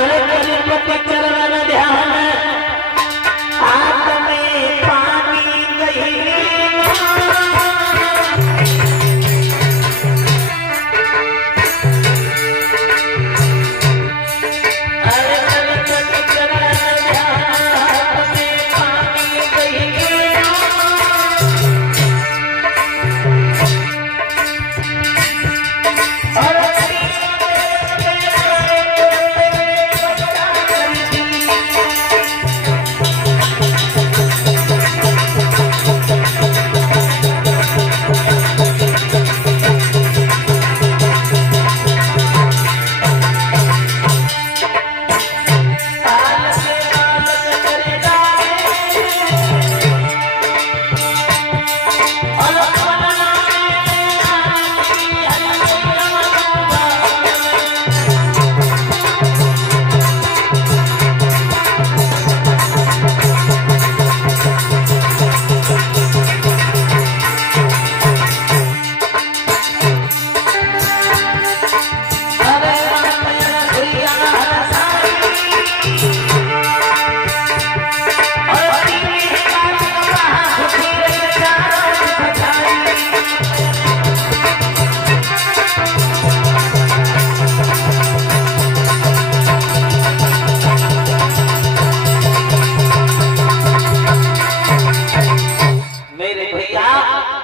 अरे पति चरण ध्यान हाथ में पानी गई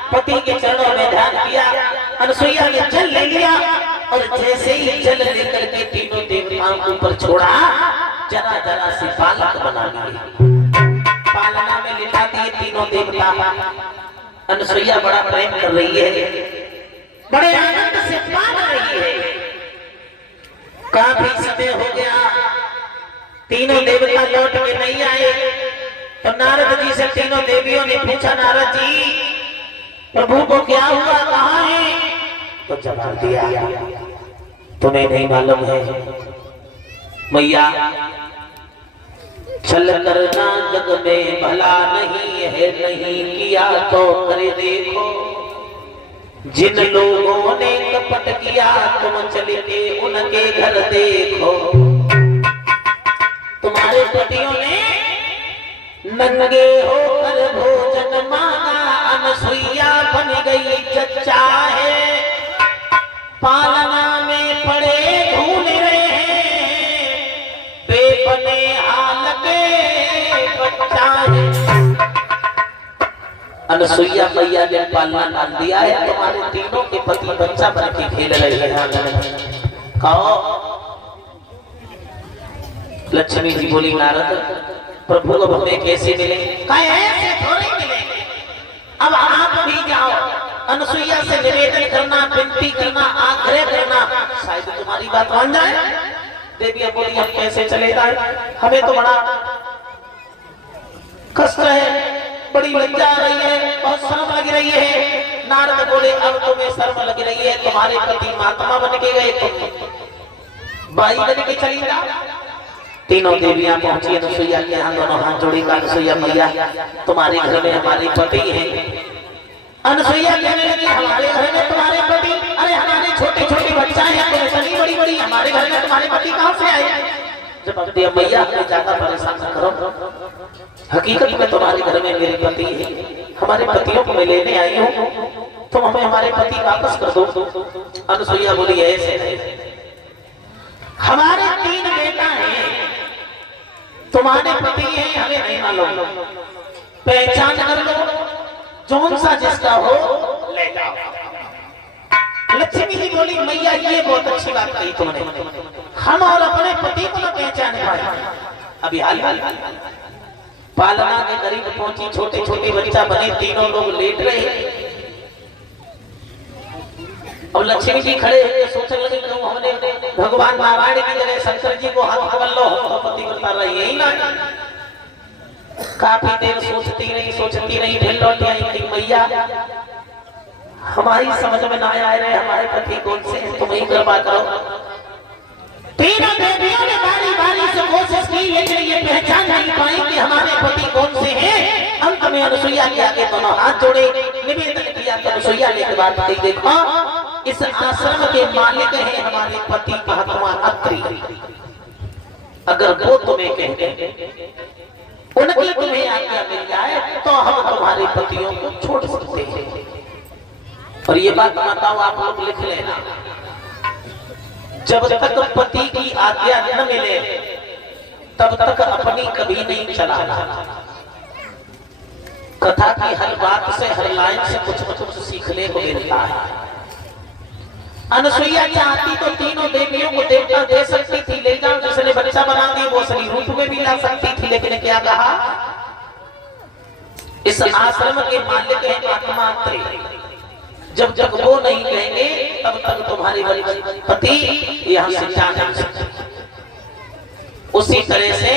पति के चरणों में ध्यान किया। अनसुईया ने जल ले लिया और जैसे ही जल लेकर के तीनों देवताओं के ऊपर छोड़ा, जरा जरा से बालक बना लिए। पालना में लिटा दिए तीनों देवता। अनसुईया बड़ा प्रेम कर रही है, बड़े आनंद से पाल रही है। काफी समय हो गया, तीनों देवता लौट के नहीं आए। तो नारद जी से तीनों देवियों ने पूछा, नारद जी प्रभु को क्या हुआ, कहाँ है? तो जवाब दिया, तुम्हें नहीं मालूम है मैया, चल करना जग में भला नहीं है, नहीं किया तो करे देखो। जिन लोगों ने कपट किया तुम चले के उनके घर देखो। तुम्हारे पतियों ने नंगे होकर भोजन मांगा, अनसुईया बन गई चच्चा है। पालना में पड़े ढूंढ रहे हैं, बेपने हाल के बच्चा है। अनसुईया मैया ने पालना डाल दिया है, तुम्हारे तीनों के पति बच्चा बन के खेल रहे हैं। कहो लक्ष्मी जी बोली, नारद प्रभु को हमें कैसे मिले? ऐसे थोड़े मिलेंगे। अब आप भी जाओ, अनसुईया से निवेदन करना, विनती करना, आग्रह करना, शायद तुम्हारी बात मान जाए। देवी बोली, हम कैसे चले जाए? हमें तो बड़ा कष्ट है, बड़ी लज्जा आ रही है, बहुत शर्म लग रही है। नारद बोले, अब तुम्हें शर्म लग रही है, तुम्हारे पति महात्मा बन के गए, तुम बाई बन के चली जाओ। तीनों देवियां पहुंची अनसुईया के यहाँ, दोनों हाथ जोड़ी का, अनसुईया मैया तुम्हारे घर में हमारे पति हैं। अनसुईया कहने लगी, हमारे घर में तुम्हारे पति? अरे हमारे छोटे छोटे बच्चा है, परेशानी बड़ी बड़ी, हमारे घर में तुम्हारे पति कहाँ से आए? जब दिया मैया ज्यादा परेशान न करो, हकीकत में तुम्हारे घर में मेरे पति है, हमारे पतियों को मैं लेने आई हूँ, तुम हमें हमारे पति वापस कर दो। अनसुईया बोली, ऐसे नहीं, हमारे 3 बेटा हैं, तुम्हारे पति हैं, हमें नहीं मालूम, पहचान कर लो, जौन सा जिसका हो ले जाओ। लक्ष्मी जी बोली, मैया ये बहुत अच्छी बात कही तुमने, हम और अपने पति को न पहचान पाए। अभी हाल पालना के करीब पहुंची, छोटे छोटे बच्चा बने, तीनों लोग लेट रहे। अब लक्ष्मी जी खड़े हैं, सोचने लगे हमने भगवान नारायण की जगह शंकर जी को हाथ पकड़ लो, हम पति बता रही है ही ना। काफी देर सोचती रही, फिर लौट आई कि मैया हमारी समझ में ना आ रहे हमारे पति कौन से हैं, तुम ही कृपा करो। तीनों देवियों ने बारी बारी से कोशिश की, लेकिन ये पहचान नहीं पाई कि हमारे पति कौन से हैं। अंत में अनसुईया के आगे दोनों हाथ जोड़े, निवेदन किया। तो अनसुईया ने बात कही, देखो इस आश्रम के मालिक हैं हमारे पति महात्मा अत्रि। अगर वो तुम्हें कह दे उनकी तुम्हें आज्ञा मिल जाए तो हम तुम्हारे पतियों को छोड़ सकते हैं। और ये बात बताओ, आप लोग लिख लेना, जब तक पति की आज्ञा न मिले तब तक अपनी कभी नहीं चलाना। कथा की हर बात से, हर लाइन से कुछ न कुछ सीखने को मिलता है। अनसुईया चाहती तो तीनों देवियों को देवता दे सकती थी, ले जाओ जिसने बच्चा बना दी वो असली रूप में भी ला सकती थी, लेकिन क्या कहा, इस आश्रम के मालिक है महात्मा अत्रे, जब तक वो नहीं कहेंगे तब तक तुम्हारे पति यहाँ से जा नहीं सकते। उसी तरह से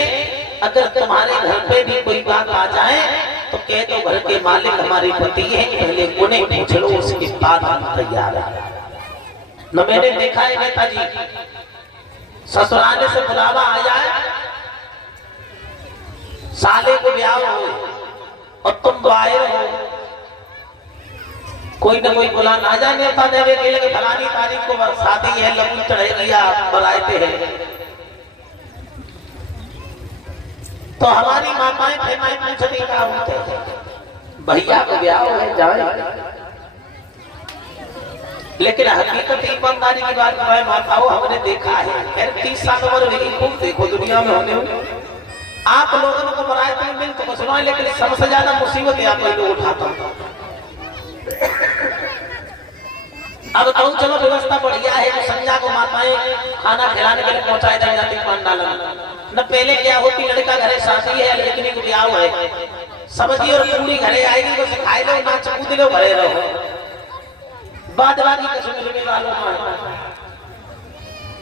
अगर तुम्हारे घर पे भी कोई बात आ जाए तो कह दो घर के मालिक हमारे पति हैं, पहले उन्हें पूछ लो, उसके बाद हम तैयार हैं। न मैंने देखा है नेताजी, ससुराले से बुलावा आ जाए, साले को ब्याह हो और तुम बाहर हो, कोई न कोई बुला ना जाए नेता देवे के लिए फलानी तारीख को शादी है, लग्न चढ़ेगी या बरायते हैं, तो हमारी माताएं फिर नहीं पूछती क्या होते हैं, भैया को ब्याह है जाए। लेकिन हकीकत ईमानदारी की बात है माताओं, हमने देखा है, खैर 30 साल उम्र नहीं, खूब देखो दुनिया में होने आप लोगों को बरायतें मिल तो सुना, लेकिन सबसे ज्यादा मुसीबत आप लोग उठाता। अब तो चलो व्यवस्था बढ़िया है, जो संध्या को माताएं खाना खिलाने के लिए पहुंचाई जाती पंडाल न, पहले क्या होती, लड़का घरे शादी है लेकिन को ब्याह है, सब्जी और पूरी घरे आएगी तो सिखाए लो, नाच कूद लो, घरे रहो, बादवादी कश्मीर वालों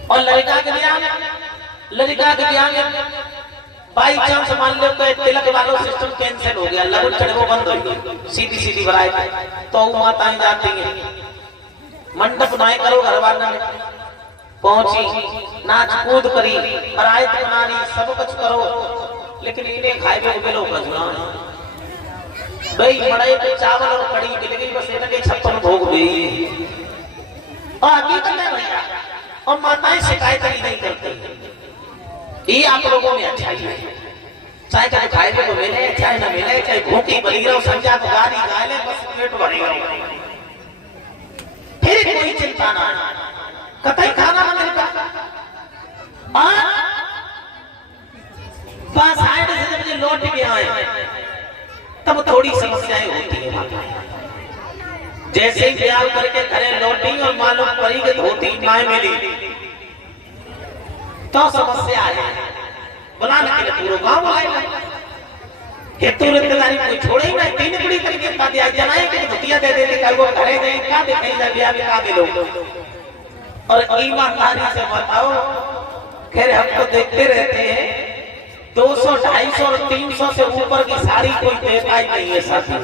और लड़का के ब्याह में बाई चांस मान लो कि तिलक वालों सिस्टम कैंसिल हो गया, लगन चढ़ो बंद हो गई, सीधी सीधी बरात तो माताएं जाती हैं, मंडप नाए करो, घर वाला पहुंची, नाच कूद करी, बरात बनानी, सब कुछ करो, लेकिन इन्हें खाए हुए बिलो बजना भाई बड़े पे चावल और कड़ी मिल गई, बस इनके 56 भोग गई। और हकीकत है भैया, और माताएं शिकायत नहीं करती, ये आप लोगों में अच्छा ही है, चाहे चाहे खाए को मिले चाहे न मिले, चाहे भूखी बनी रहो, संजा को गाली गा ले, बस पेट भरेगा, फिर कोई चिंता ना, कतई खाना न मिलता। और बस साइड से जब ये लौट के आए तब थोड़ी समस्याएं होती है। जैसे ही ब्याह करके घरे लौटी और मालूम पड़ी कि धोती माए मिली तो समस्या है, बुलाने के लिए पूरा गांव बुलाएगा, हेतु रिश्तेदारी कोई छोड़े ही नहीं, 3 बुड़ी करके बता दिया जनाए कि धोतिया दे देते, कल वो घरे गए क्या दिखाई ब्याह में का दे लो। और ईमानदारी से बताओ, खैर हम तो देखते रहते हैं 200, 250 और 300 से ऊपर की साड़ी कोई देता ही नहीं है साथी,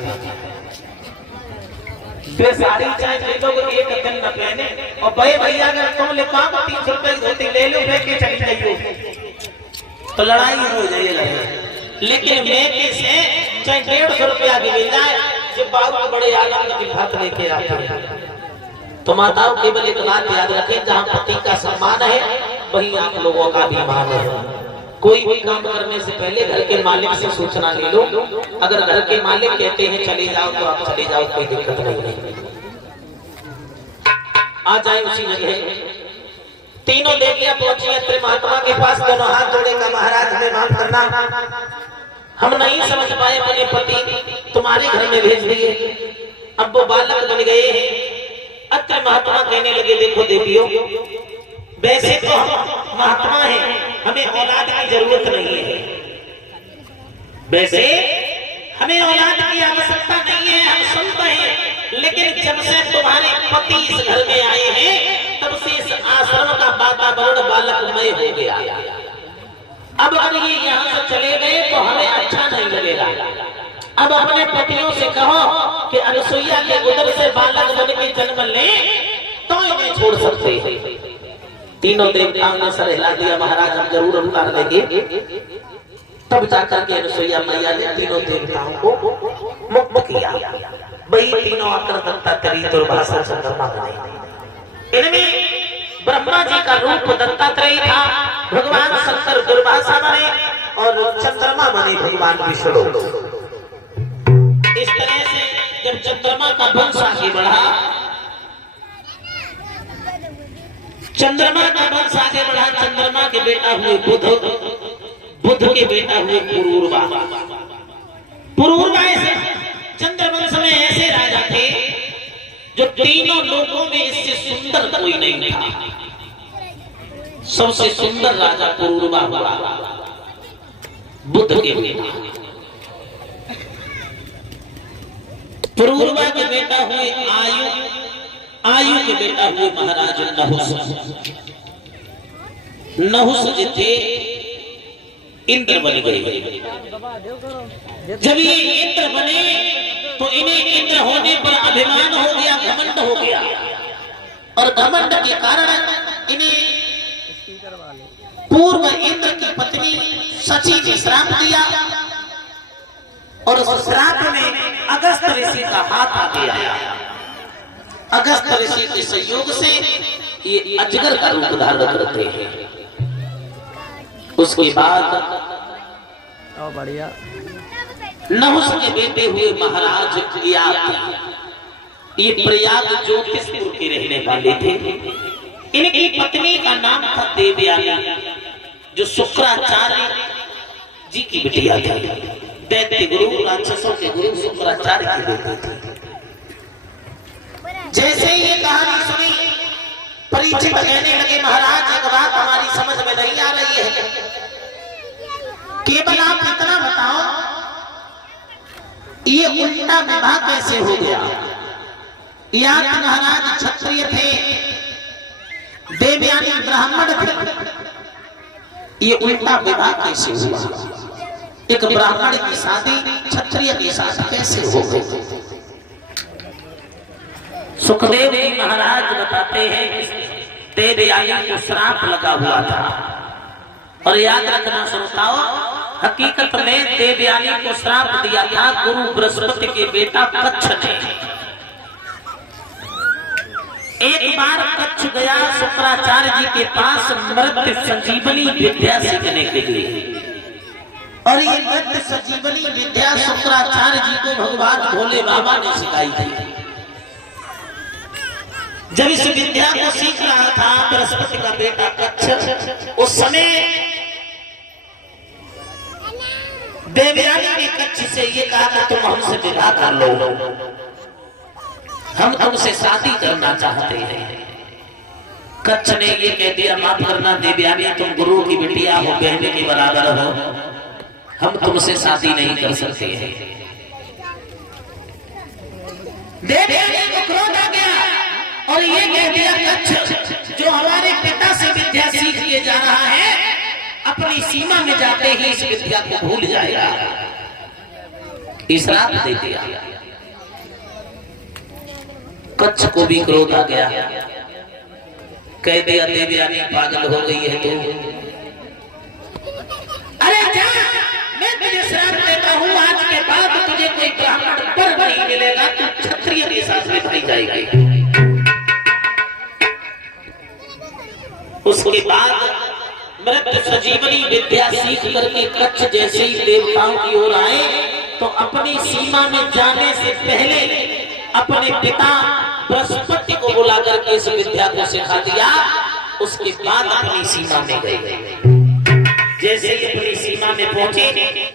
साड़ी चाहे ले लो एक दिन न पहने, और भाई भैया अगर तुम ले पाओ 300 रुपए धोती ले लो, के चली जाइए तो लड़ाई हो जाएगी। लेकिन मैं से चाहे 150 रुपया भी मिल जाए, जो बाबू बड़े आलम की बात लेके आते हैं। तो माताओं केवल एक बात याद रखें, जहाँ पति का सम्मान है वहीं आप लोगों का भी मान है। कोई भी काम करने से पहले घर के मालिक से सूचना ले लो, अगर घर के मालिक कहते हैं चले जाओ तो आप चले जाओ, कोई दिक्कत नहीं है, आ जाए उसी जगह। तीनों देवियां पहुंची अत्रे महात्मा के पास, दोनों हाथ जोड़ेगा, महाराज हमें माफ करना, हम नहीं समझ पाए, अपने पति तुम्हारे घर में भेज दिए, अब वो बालक बन गए हैं। अत्रे महात्मा कहने लगे, देखो देवियों, वैसे तो हम महात्मा हैं, हमें औलाद की जरूरत नहीं है, वैसे हमें औलाद की आवश्यकता नहीं है, हम संत हैं, लेकिन जब से तुम्हारे पति इस घर में आए हैं तब से इस आश्रम का वातावरण बालकमय हो गया। अब अगर ये यहाँ से चले गए तो हमें अच्छा नहीं लगेगा। अब अपने पतियों से कहो कि अनसुईया के उदर से बालक बन के जन्म ले तो इन्हें छोड़ सकते हैं। तीनों देवताओं ने सर हिला दिया, महाराज हम जरूर उतार देंगे। तब जाकर के अनसुईया मैया ने तीनों देवताओं को मुक्त किया। वही तीनों आकर दत्तात्रेय दुर्वासा चंद्रमा बने। इनमें ब्रह्मा जी का रूप दत्तात्रेय था, भगवान शंकर दुर्वासा बने भगवान विष्णु। इस तरह से जब चंद्रमा का वंश आगे बढ़ा, चंद्रमा का वंश आगे बढ़ा, चंद्रमा के बेटा हुए बुध, बुध के बेटा हुए पुरूरवा। पुरूरवा ऐसे चंद्रवंश में ऐसे राजा थे जो तीनों लोगों में इससे सुंदर कोई नहीं था। सबसे सुंदर राजा पुरूरवा हुआ, बुध के बेटा। पुरूरवा के बेटा हुए आयु, आयु के बेटा हुए महाराज नहुस। नहुस जो थे इंद्र बन गए। जब ये इंद्र बने तो इन्हें इंद्र होने पर अभिमान हो गया, घमंड हो गया, और घमंड के कारण इन्हें पूर्व इंद्र की पत्नी शची ने श्राप दिया, और उस श्राप में अगस्त ऋषि का हाथ आ गया। अगस्त ऋषि के सहयोग से ये अजगर का रूप धारण करते हैं। उसके बाद बढ़िया नहुस के बेटे हुए महाराज याग। ये प्रयाग ज्योतिषपुर के रहने वाले थे। इनकी पत्नी का नाम था देवयानी, जो शुक्राचार्य जी की बिटिया थी। दैत्य गुरु, राक्षसों के गुरु शुक्राचार्य की बेटी थी। जैसे ये कहानी सुनी, परीक्षित कहने लगे, महाराज एक बात हमारी समझ में नहीं आ रही है, केवल आप इतना बताओ, ये उल्टा विवाह कैसे हो गया? या महाराज क्षत्रिय थे, देवयानी ब्राह्मण थे, ये उल्टा विवाह कैसे हुआ? एक ब्राह्मण की शादी क्षत्रिय के साथ कैसे हो गई? सुखदेव जी महाराज बताते हैं, देवयानी को श्राप लगा हुआ था। और याद रखना श्रोताओ, हकीकत में देवयानी को श्राप दिया था गुरु बृहस्पति के बेटा कच्छ ने। एक बार कच्छ गया शुक्राचार्य जी के पास मृत संजीवनी विद्या सीखने के लिए, और ये मृत संजीवनी विद्या शुक्राचार्य जी को भगवान भोले बाबा ने सिखाई थी। जब इस विद्या को सीख रहा था बृहस्पति का बेटा कच्छ, उस समय देवयानी ने कच्छ से ये कहा कि तुम हमसे विवाह कर लो, हम तुमसे शादी करना चाहते हैं। कच्छ ने ये कह दिया, माफ करना देवयानी, तुम गुरु की बिटिया हो, बहन के बराबर हो, हम तुमसे शादी नहीं कर सकते हैं। देवयानी को क्रोध आ गया और ये कह दिया, कच्छ जो हमारे पिता से विद्या सीख के जा रहा है, अपनी सीमा में जाते ही इस विद्या को भूल जाएगा। श्राप दे दिया। कच्छ को भी क्रोध आ गया, कह दिया, देवयानी पागल हो गई है तू, अरे जा, मैं तुझे श्राप देता हूँ, आज के बाद तुझे कोई ब्राह्मण पर नहीं मिलेगा, तू क्षत्रिय के साथ निभाई जाएगी। उसके बाद मृत संजीवनी विद्या सीख करके कच्छ जैसे ही देवताओं की ओर आए, तो अपनी सीमा में जाने से पहले अपने पिता बृहस्पति को बुला करके इस विद्या को सिखा दिया। उसके बाद अपनी सीमा में गए। जैसे ही अपनी सीमा में पहुंचे,